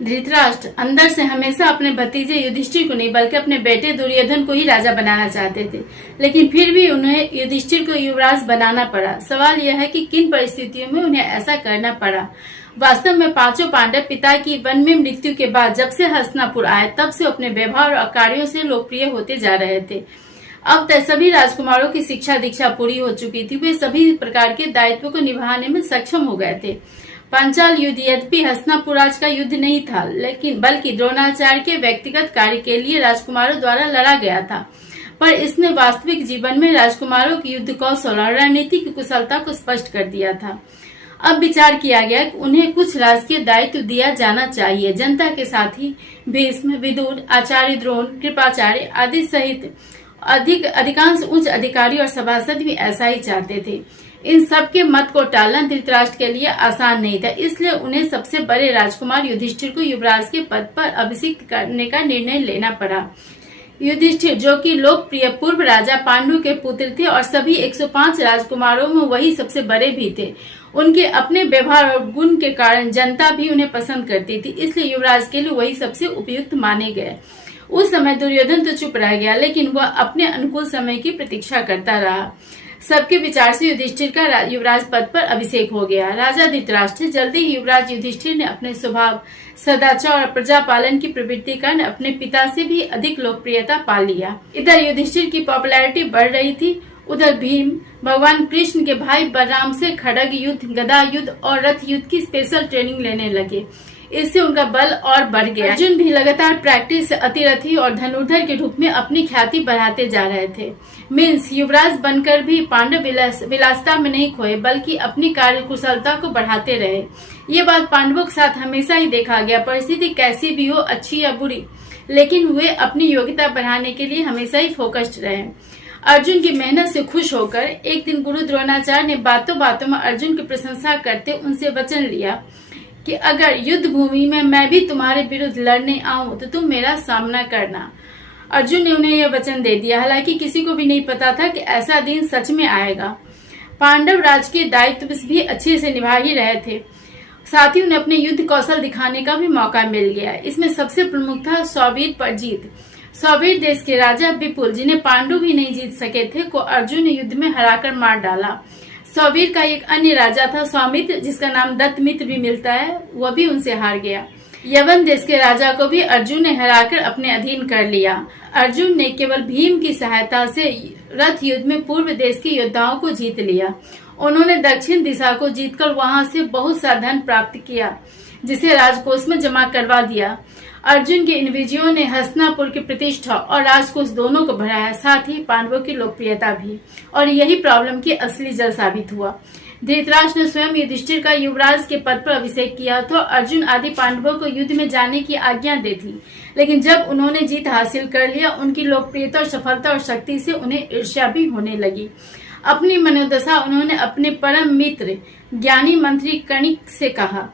धृतराष्ट्र अंदर से हमेशा अपने भतीजे युधिष्ठिर को नहीं बल्कि अपने बेटे दुर्योधन को ही राजा बनाना चाहते थे, लेकिन फिर भी उन्हें युधिष्ठिर को युवराज बनाना पड़ा। सवाल यह है कि किन परिस्थितियों में उन्हें ऐसा करना पड़ा। वास्तव में पांचों पांडव पिता की वन में मृत्यु के बाद जब से हस्तिनापुर आए तब से अपने व्यवहार और कार्यों से लोकप्रिय होते जा रहे थे। अब तक सभी राजकुमारों की शिक्षा दीक्षा पूरी हो चुकी थी, वे सभी प्रकार के दायित्व को निभाने में सक्षम हो गए थे। पांचाल युद्ध यद्यपि हस्तिनापुराज का युद्ध नहीं था, लेकिन बल्कि द्रोणाचार्य के व्यक्तिगत कार्य के लिए राजकुमारों द्वारा लड़ा गया था, पर इसने वास्तविक जीवन में राजकुमारों की युद्ध कौशल और रणनीतिक कुशलता को स्पष्ट कर दिया था। अब विचार किया गया कि उन्हें कुछ राजकीय दायित्व दिया जाना चाहिए। जनता के साथ ही भीष्म, विदुर, आचार्य द्रोण, कृपाचार्य आदि सहित अधिकांश उच्च अधिकारी और सभासद भी ऐसा ही चाहते थे। इन सब के मत को टालना धृतराष्ट्र के लिए आसान नहीं था, इसलिए उन्हें सबसे बड़े राजकुमार युधिष्ठिर को युवराज के पद पर अभिषिक्त करने का निर्णय लेना पड़ा। युधिष्ठिर, जो कि लोकप्रिय पूर्व राजा पांडु के पुत्र थे और सभी 105 राजकुमारों में वही सबसे बड़े भी थे, उनके अपने व्यवहार और गुण के कारण जनता भी उन्हें पसंद करती थी, इसलिए युवराज के लिए वही सबसे उपयुक्त माने गए। उस समय दुर्योधन तो चुप रह गया, लेकिन वह अपने अनुकूल समय की प्रतीक्षा करता रहा। सबके विचार से युधिष्ठिर का युवराज पद पर अभिषेक हो गया। राजा धृतराष्ट्र जल्दी ही युवराज युधिष्ठिर ने अपने स्वभाव, सदाचार और प्रजा पालन की प्रवृत्ति कारण अपने पिता से भी अधिक लोकप्रियता पा लिया। इधर युधिष्ठिर की पॉपुलैरिटी बढ़ रही थी, उधर भीम भगवान कृष्ण के भाई बलराम से खड्ग युद्ध, गदा युद्ध और रथ युद्ध की स्पेशल ट्रेनिंग लेने लगे। इससे उनका बल और बढ़ गया। अर्जुन भी लगातार प्रैक्टिस से अतिरथी और धनुर्धर के रूप में अपनी ख्याति बढ़ाते जा रहे थे। मीन्स युवराज बनकर भी पांडव विलासिता में नहीं खोए, बल्कि अपनी कार्य कुशलता को बढ़ाते रहे। ये बात पांडवों के साथ हमेशा ही देखा गया। परिस्थिति कैसी भी हो, अच्छी या बुरी, लेकिन वे अपनी योग्यता बढ़ाने के लिए हमेशा ही फोकस्ड रहे। अर्जुन की मेहनत से खुश होकर एक दिन गुरु द्रोणाचार्य ने बातों बातों में अर्जुन की प्रशंसा करते उनसे वचन लिया कि अगर युद्ध भूमि में मैं भी तुम्हारे विरुद्ध लड़ने आऊं तो तुम मेरा सामना करना। अर्जुन ने उन्हें यह वचन दे दिया। हालांकि किसी को भी नहीं पता था कि ऐसा दिन सच में आएगा। पांडव राज के दायित्व भी अच्छे से निभा ही रहे थे, साथ ही उन्हें अपने युद्ध कौशल दिखाने का भी मौका मिल गया। इसमें सबसे प्रमुख था सौवीर पर जीत। सौवीर देश के राजा विपुल, जिन्हें पांडु भी नहीं जीत सके थे, को अर्जुन ने युद्ध में हराकर मार डाला। सौवीर का एक अन्य राजा था सौमित्र, जिसका नाम दत्तमित्र भी मिलता है, वह भी उनसे हार गया। यवन देश के राजा को भी अर्जुन ने हराकर अपने अधीन कर लिया। अर्जुन ने केवल भीम की सहायता से रथ युद्ध में पूर्व देश के योद्धाओं को जीत लिया। उन्होंने दक्षिण दिशा को जीतकर वहां से बहुत सा धन प्राप्त किया, जिसे राजकोष में जमा करवा दिया। अर्जुन के इन विजयों ने हस्तिनापुर की प्रतिष्ठा और राजकोष दोनों को बढ़ाया, साथ ही पांडवों की लोकप्रियता भी, और यही प्रॉब्लम की असली जड़ साबित हुआ। धृतराष्ट्र ने स्वयं युधिष्ठिर का युवराज के पद पर अभिषेक किया तो अर्जुन आदि पांडवों को युद्ध में जाने की आज्ञा दी थी, लेकिन जब उन्होंने जीत हासिल कर लिया, उनकी लोकप्रियता और सफलता और शक्ति से उन्हें ईर्ष्या भी होने लगी। अपनी मनोदशा उन्होंने अपने परम मित्र ज्ञानी मंत्री कणिक से कहा।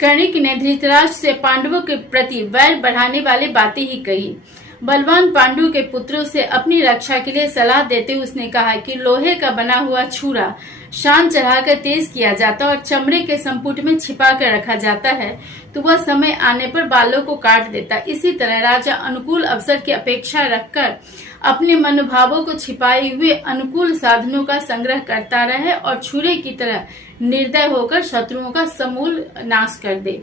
कणिक ने धृतराष्ट्र से पांडवों के प्रति वैर बढ़ाने वाली बातें ही कही। बलवान पांडु के पुत्रों से अपनी रक्षा के लिए सलाह देते हुए उसने कहा कि लोहे का बना हुआ छुरा शान चढ़ाकर तेज किया जाता और चमड़े के संपुट में छिपा कर रखा जाता है तो वह समय आने पर बालों को काट देता। इसी तरह राजा अनुकूल अवसर की अपेक्षा रखकर अपने मनोभावों को छिपाए हुए अनुकूल साधनों का संग्रह करता रहे और छुरे की तरह निर्दय होकर शत्रुओं का समूल नाश कर दे।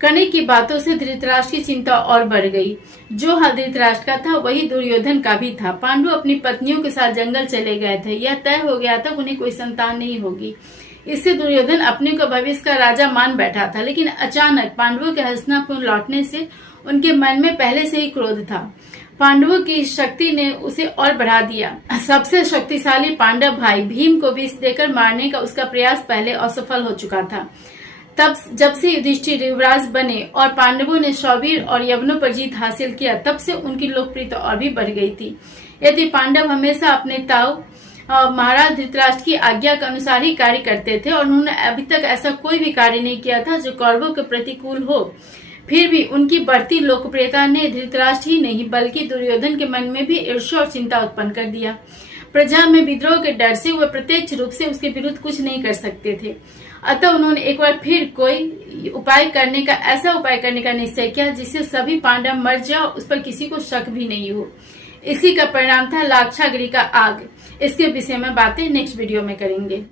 कणिक की बातों से धृतराष्ट्र की चिंता और बढ़ गई। जो हाल धृतराष्ट्र का था वही दुर्योधन का भी था। पांडु अपनी पत्नियों के साथ जंगल चले गए थे। यह तय हो गया था उन्हें कोई संतान नहीं होगी। इससे दुर्योधन अपने को भविष्य का राजा मान बैठा था, लेकिन अचानक पांडवों के हस्तिनापुर लौटने से उनके मन में पहले से ही क्रोध था। पांडवों की शक्ति ने उसे और बढ़ा दिया। सबसे शक्तिशाली पांडव भाई भीम को विष देकर मारने का उसका प्रयास पहले असफल हो चुका था। तब जब से युधिष्ठिर युवराज बने और पांडवों ने सौवीर और यवनों पर जीत हासिल किया, तब से उनकी लोकप्रियता और भी बढ़ गई थी। यदि पांडव हमेशा अपने ताऊ महाराज धृतराष्ट्र की आज्ञा के अनुसार ही कार्य करते थे और उन्होंने अभी तक ऐसा कोई भी कार्य नहीं किया था जो कौरवों के प्रतिकूल हो, फिर भी उनकी बढ़ती लोकप्रियता ने धृतराष्ट्र ही नहीं बल्कि दुर्योधन के मन में भी ईर्ष्या और चिंता उत्पन्न कर दिया। प्रजा में विद्रोह के डर से वह प्रत्यक्ष रूप से उसके विरुद्ध कुछ नहीं कर सकते थे। अतः उन्होंने एक बार फिर कोई ऐसा उपाय करने का निश्चय किया जिससे सभी पांडव मर जाओ, उस पर किसी को शक भी नहीं हो। इसी का परिणाम था लाक्षागृह का आग। इसके विषय में बातें नेक्स्ट वीडियो में करेंगे।